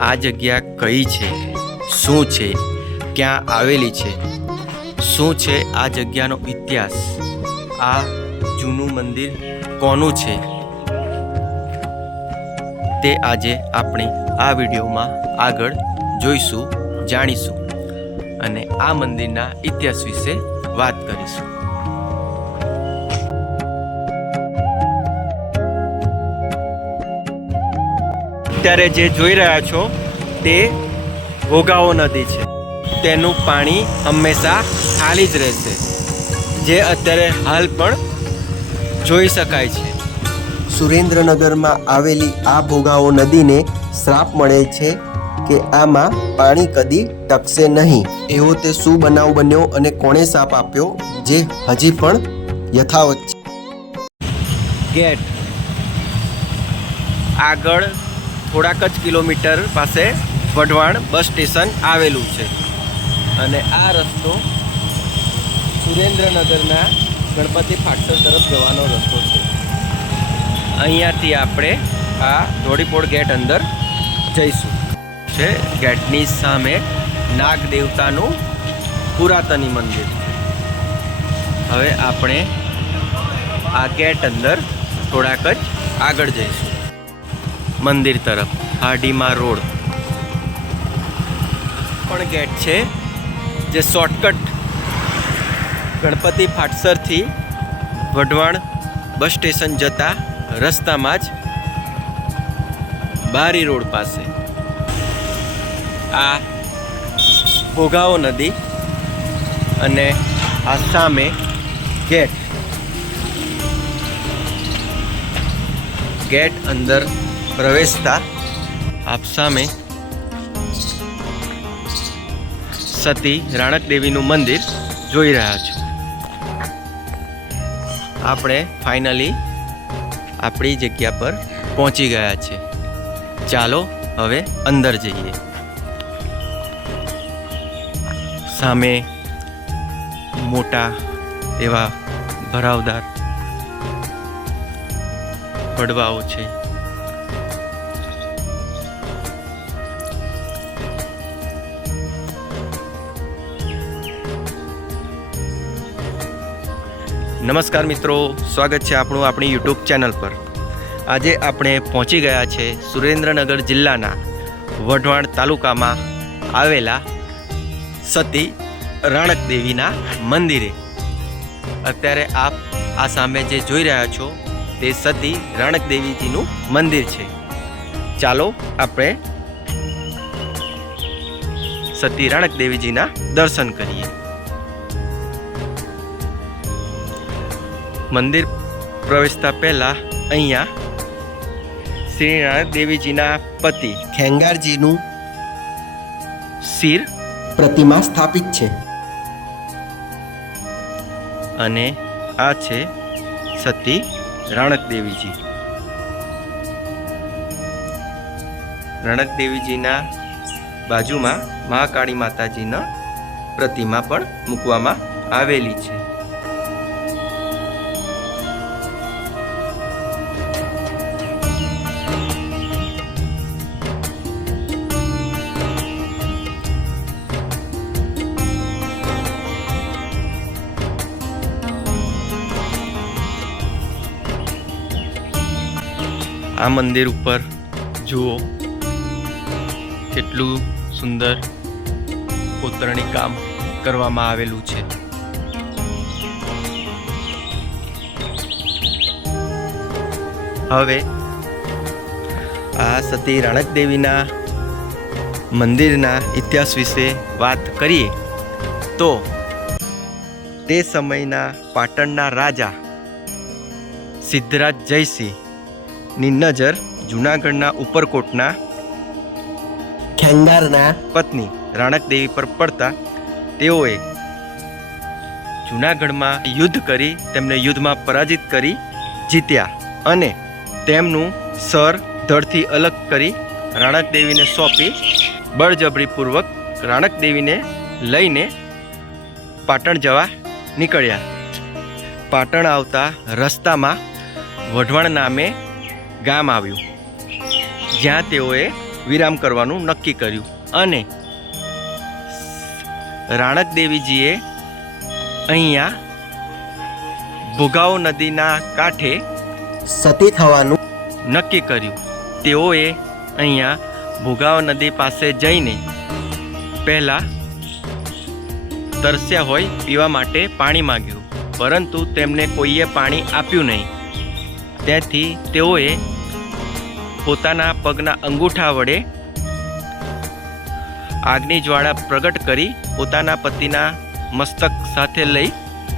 આ જગ્યા કઈ છે? શું છે? ક્યાં આવેલી છે? શું છે આ જગ્યાનો ઇતિહાસ? આ જૂનું મંદિર કોનું છે? તે આજે આપણે આ વિડીયોમાં આગળ જોઈશું, જાણીશું અને આ મંદિરના ઇતિહાસ વિશે વાત કરીશું. અત્યારે જે જોઈ રહ્યા છો તે ભોગાવો નદી છે. તેનું પાણી હંમેશા ખાલી જ રહેશે. જે અત્યારે હાલ પણ જોઈ શકાય છે. સુરેન્દ્રનગરમાં આવેલી આ ભોગાવો નદીને શ્રાપ મળે છે કે આમાં પાણી કદી ટકશે નહીં. એવો તે શું બનાવ બન્યો અને કોણે સાપ આપ્યો જે હજી પણ યથાવત છે? ગેટ. આગળ થોડાક જ કિલોમીટર પાસે વઢવાણ બસ સ્ટેશન આવેલું છે. અને આ રસ્તો સુરેન્દ્રનગરના ગણપતિ ફાટક તરફ જવાનો રસ્તો છે. અહીંયાથી આપણે આ ધોળીપોળ ગેટ અંદર જઈશું. છે ગેટની સામે નાગ દેવતાનું પુરાતની મંદિર. હવે આપણે આ ગેટ અંદર થોડાક જ આગળ જઈશું. મંદિર તરફ, હાડીમા રોડ. પણ ગેટ છે, જે શોર્ટકટ ગણપતિ ફાટસરથી વઢવાણ બસ સ્ટેશન જતા રસ્તામાં જ બારી રોડ પાસે. આ ભોગાવો નદી અને આ સામે ગેટ ગેટ અંદર પ્રવેશતા આપ સામે સતી રાણક દેવીનું મંદિર જોઈ રહ્યા છો આપણે ફાઇનલી આપણી જગ્યા પર પહોંચી ગયા છે ચાલો હવે અંદર જઈએ સામે મોટા એવા ભરાવદાર પડવાઓ છે નમસ્કાર મિત્રો, સ્વાગત છે આપણું આપણી યુટ્યુબ ચેનલ પર. આજે આપણે પહોંચી ગયા છે સુરેન્દ્રનગર જિલ્લાના વઢવાણ તાલુકામાં આવેલા સતી રાણક દેવીના મંદિરે. અત્યારે આપ આ સામે જે જોઈ રહ્યા છો, તે સતી રાણક દેવીજીનું મંદિર છે. ચાલો આપણે સતી રાણક દેવીજીના દર્શન કરીએ. મંદિર પ્રવેશતા પહેલા અહીંયા શ્રી રાણક દેવીજીના પતિ ખેંગારજીનું શિર પ્રતિમા સ્થાપિત છે. અને આ છે સતી રાણક દેવીજી. રણક દેવીજીના બાજુમાં મહાકાળી માતાજીના પ્રતિમા પણ મૂકવામાં આવેલી છે. આ મંદિર ઉપર જુઓ કેટલું સુંદર કોતરણી કામ કરવામાં આવેલું છે. હવે આ સતી રાણક દેવીના મંદિરના ઇતિહાસ વિશે વાત કરીએ તો તે સમયના પાટણના રાજા સિદ્ધરાજ જયસિંહ ની નજર જૂનાગઢના ઉપરકોટના ખેંગારના પત્ની રાણક દેવી પર પડતા તેઓએ જૂનાગઢમાં યુદ્ધ કરી તેમને યુદ્ધમાં પરાજિત કરી જીત્યા અને તેમનું સર ધડથી અલગ કરી રાણક દેવીને સોંપી બળજબરીપૂર્વક રાણક દેવીને લઈને પાટણ જવા નીકળ્યા. પાટણ આવતા રસ્તામાં વઢવાણ નામે ગામ આવ્યું. જ્યાં તેઓએ વિરામ કરવાનું નક્કી કર્યું. અને રાણક દેવીજીએ અહીંયા ભોગાવ નદીના કાંઠે સતી થવાનું નક્કી કર્યું. તેઓએ અહીંયા ભોગાવ નદી પાસે જઈને પહેલાં તરસ્યા હોય પીવા માટે પાણી માગ્યું. પરંતુ તેમને કોઈએ પાણી આપ્યું નહીં. તેથી તેઓએ પોતાના પગના અંગૂઠા વડે આગની જ્વાળા પ્રગટ કરી પોતાના પતિના મસ્તક સાથે લઈ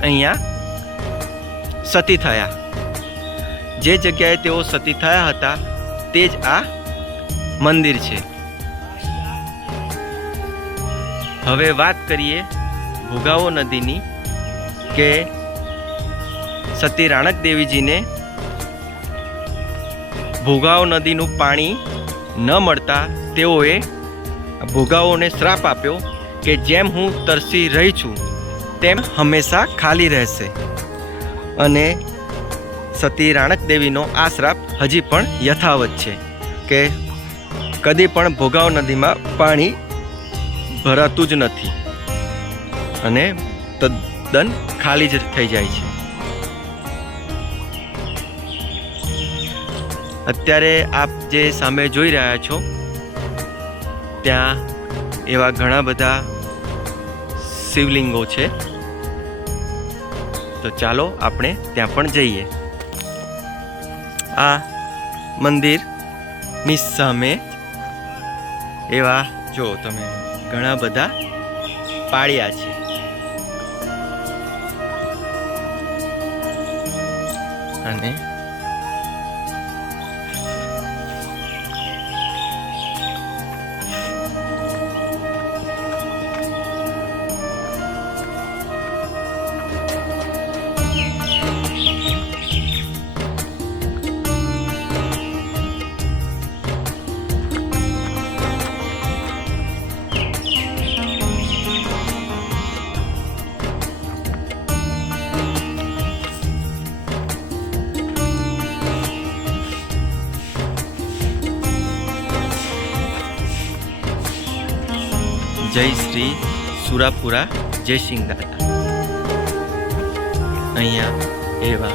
અહીંયા સતી થયા. જે જગ્યાએ તેઓ સતી થયા હતા તે જ આ મંદિર છે. હવે વાત કરીએ ભોગાવો નદીની કે સતી રાણક દેવીજીને ભોગાવો નદીનું પાણી ન મળતા તેઓએ ભોગાઓને શ્રાપ આપ્યો કે જેમ હું તરસી રહી છું, તેમ હંમેશા ખાલી રહેશે. અને સતી રાણક દેવીનો આ શ્રાપ હજી પણ યથાવત છે કે કદી પણ ભોગાવ નદીમાં પાણી ભરાતું જ નથી અને તદ્દન ખાલી જ થઈ જાય છે. અત્યારે આપ જે સામે જોઈ રહ્યા છો, ત્યાં એવા ઘણા બધા શિવલિંગો છે. તો ચાલો આપણે ત્યાં પણ જઈએ. આ મંદિરની સામે એવા, જો તમે ઘણા બધા પાળ્યા છે. અને જય શ્રી સુરાપુરા જયસિંહ દાદા અહીંયા એવા.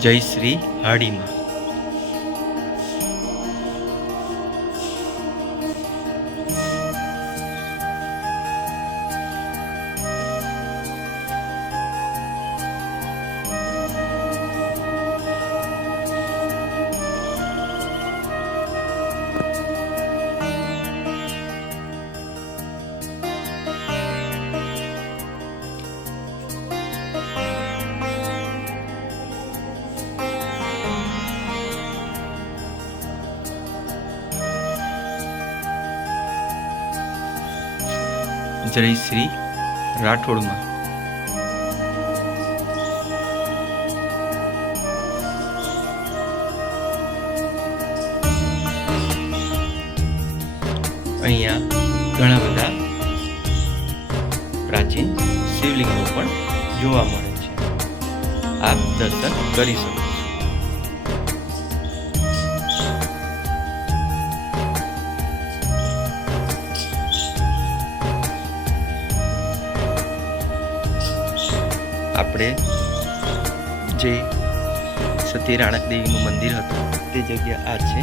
જય શ્રી હાડીમાં. જય શ્રી રાઠોડમાં. અહીંયા ઘણા બધા પ્રાચીન શિવલિંગો પણ જોવા મળે છે. આપ દર્શન કરી શકો. આપણે જે સતી રાણક દેવીનું મંદિર હતું, તે જગ્યા આ છે.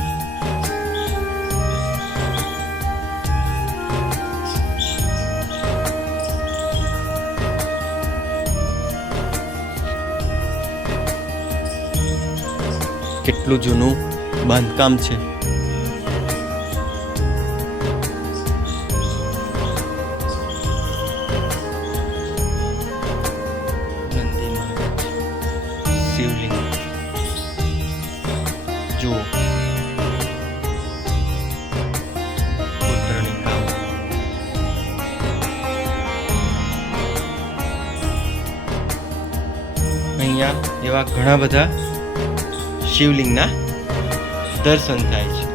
કેટલું જૂનું બાંધકામ છે. એવા ઘણા બધા શિવલિંગના દર્શન થાય છે.